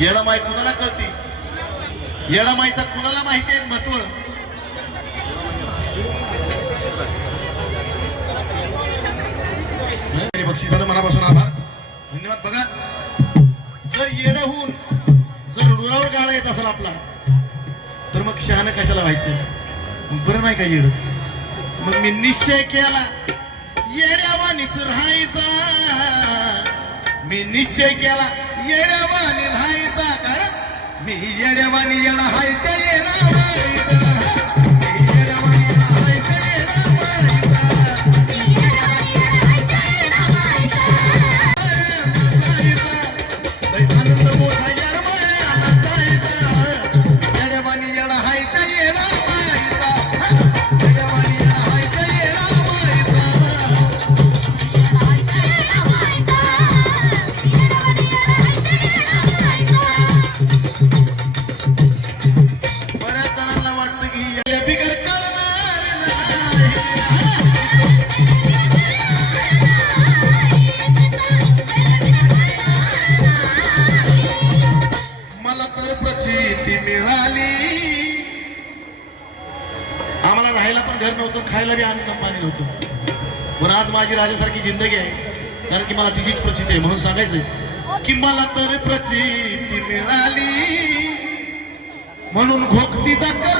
येडामाई कुणाला कळते? येडामाईचा कुणाला माहिती आहे महत्त्व? आणि बक्षिसाला मनापासून आभार. धन्यवाद बघा. जर येडा होऊन जर रुळावर गाळा येत असेल आपला तर मग शहाणं कशाला व्हायचं? मग बरं नाही का येडच? मग मी निश्चय केला येड्यावानीच राहायचा. मी निश्चय केला येड्यावानी राहायचा कारण मी येड्यावानी येणं हाय त्या येणं मला तर प्रचिती मिळाली. आम्हाला राहायला पण घर नव्हतं खायला बी अन्न पाणी नव्हतं. पण आज माझी राजासारखी जिंदगी आहे कारण की मला तिचीच प्रचिती आहे म्हणून सांगायचंय. की मला तर प्रचिती मिळाली. म्हणून घोकती करतो